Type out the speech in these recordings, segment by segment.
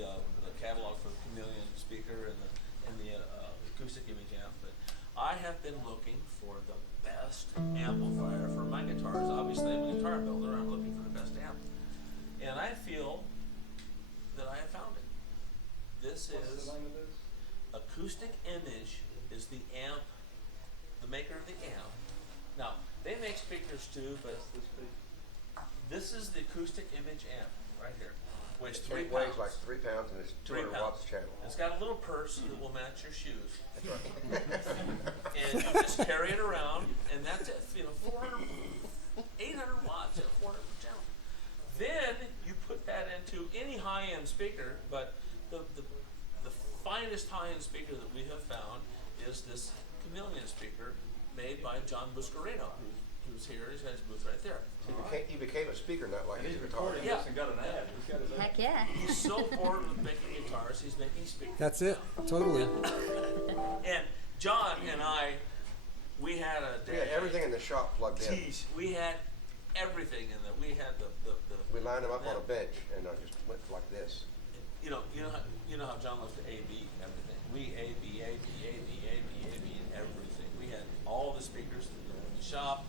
the catalog for the Chameleon speaker and the acoustic image amp, but I have been looking for the best amplifier for my guitars. Obviously, I'm a guitar builder. I'm looking for the best amp, and I feel that I have found it. This What's is the name of this? Acoustic Image is the amp, the maker of the amp. Now they make speakers too, but That's this big. this is the Acoustic Image amp right here. Weighs It 3 weighs pounds. like 3 pounds and it's 3 200 pounds. watts channel. It's got a little purse that will match your shoes, That's right. and you just carry it around, and that's it. 400, 800 watts at 400 per channel. Then you put that into any high-end speaker, but the finest high-end speaker that we have found is this Chameleon speaker made by John Buscarino, who's here. He's got his booth right there. You became a speaker nut like And his he's guitar. recording Yeah. this and got an ad. He's got his ad. Heck yeah. He's so bored with making guitars, he's making speakers. That's it, totally. And John and I, we had a We had everything in the shop plugged in. Geez, we had everything in there. We had the We lined them up on a bench and I just went like this. you know how John loves to A/B everything. We A/B and everything. We had all the speakers in the shop,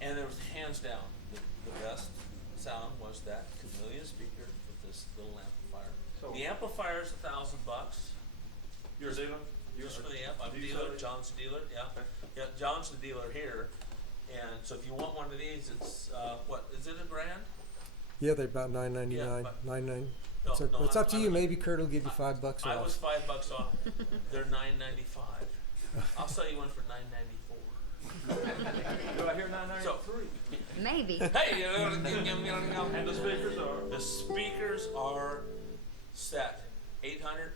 and there was hands down the best sound was that Chameleon speaker with this little amplifier. So- The amplifier's $1,000. You're a dealer? Just for the amp. I'm Do a you dealer. sell it? John's the dealer. Yeah, Okay. yeah. John's the dealer here, and so if you want one of these, it's what is it, $1,000? Yeah, they're about $9.99, Yeah, but- $9.99. No, It's, no, it's I- up to I you. was- Maybe Kurt will give you $5 I was off. $5 off. They're $9.95. I'll sell you one for $9.94. Do I hear 993? Maybe. Hey, And the speakers are? the speakers are set 800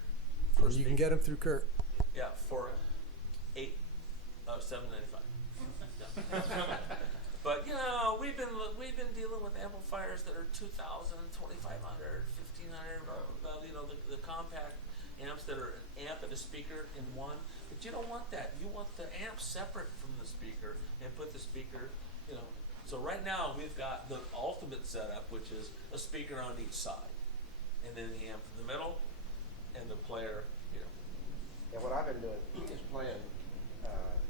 for And you can get them through Kurt. yeah for $7.95. Yeah. But we've been dealing with amplifiers that are 2,000, 2,500, 1,500. The compact amps that are an amp and a speaker in one. But you don't want that. You want the amp separate from the speaker and put the speaker. So right now we've got the ultimate setup, which is a speaker on each side, and then the amp in the middle, and the player. And what I've been doing is playing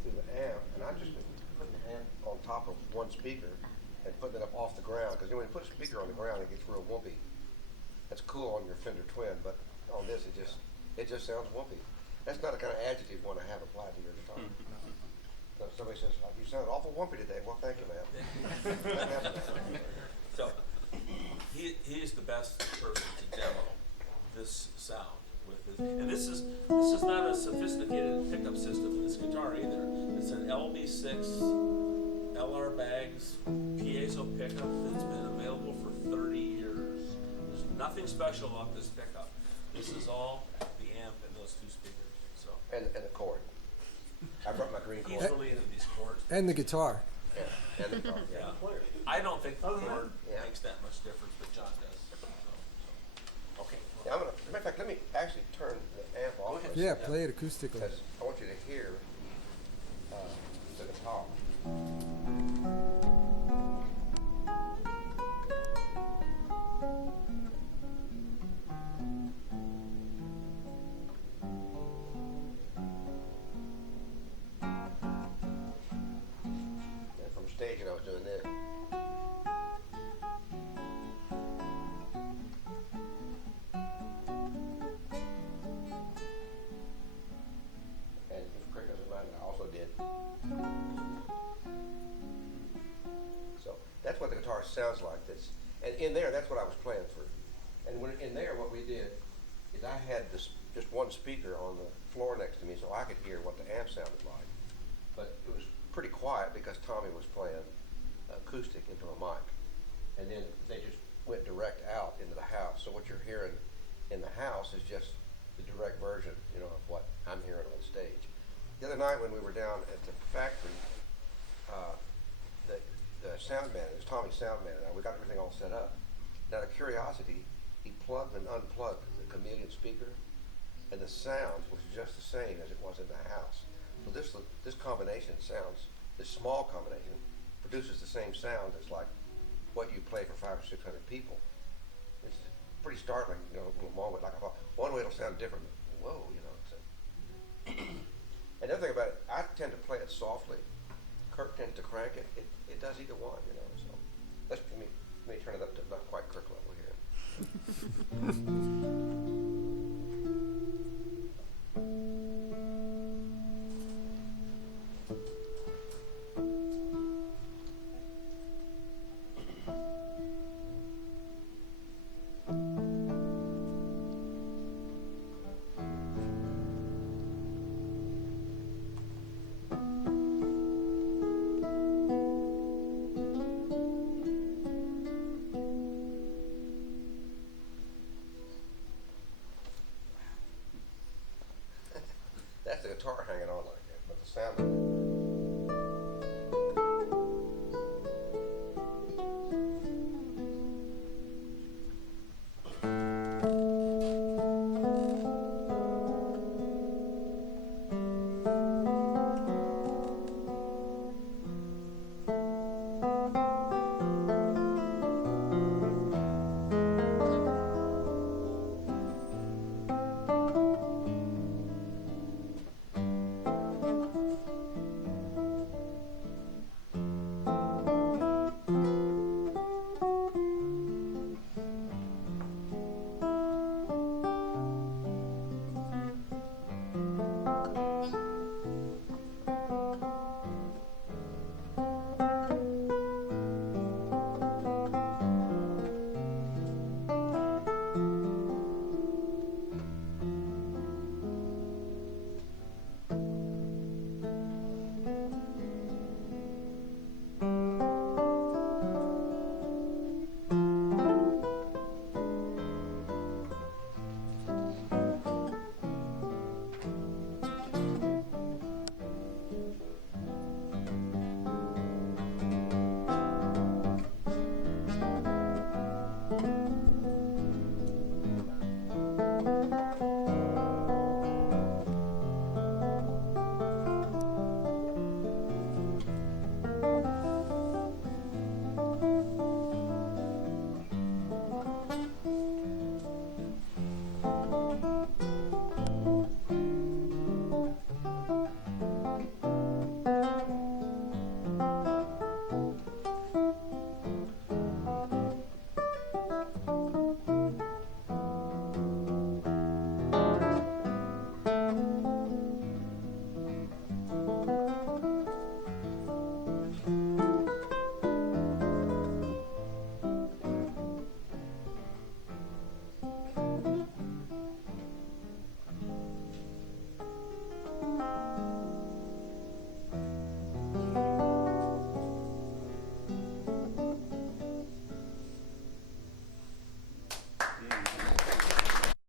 through the amp, and I've just been putting the amp on top of one speaker and putting it up off the ground. Because when you put a speaker on the ground, it gets real wumpy. That's cool on your Fender Twin, but on this, it just sounds wumpy. That's not the kind of adjective you want to have applied to your guitar. So if somebody says, "You sound awful wumpy today," well, thank you, man. So he's the best person to demo this sound with this. And this is not a sophisticated pickup system in this guitar either. It's an LB6 LR Bags piezo pickup that's been available for 30 years. There's nothing special about this pickup. This is all the amp and those two speakers. So And the chord. I brought my green he's chord. really into these chords. And the guitar. Yeah, and the chord. Yeah. And the player. I don't think the Other than chord that, yeah. makes that much difference, but John does. So. Okay. Yeah, as a matter of fact, let me actually turn the amp off. ahead. Yeah, play it acoustically. Because I want you to hear the guitar. And from staging, I was doing this. And if Kirk doesn't mind, I also did. So that's what the guitar sounds like. And in there, that's what I was playing through. And in there, what we did is I had just one speaker on the floor next to me, so I could hear what the amp sounded like. But it was pretty quiet because Tommy was playing acoustic into a mic. And then they just went direct out into the house. So what you're hearing in the house is just the direct version, of what I'm hearing on stage. The other night when we were down at the factory, the sound man, it was Tommy's sound man, and we got everything all set up. And out of curiosity, he plugged and unplugged the Chameleon speaker, and the sound was just the same as it was in the house. So this combination sounds, this small combination, produces the same sound as like what you play for 500 or 600 people. pretty startling, you know, in a moment. Like I thought, one way it'll sound different. Whoa, you know. So. Another thing about it, I tend to play it softly. Kirk tends to crank it. It does either one, you know. So let's let me turn it up to not quite Kirk level here.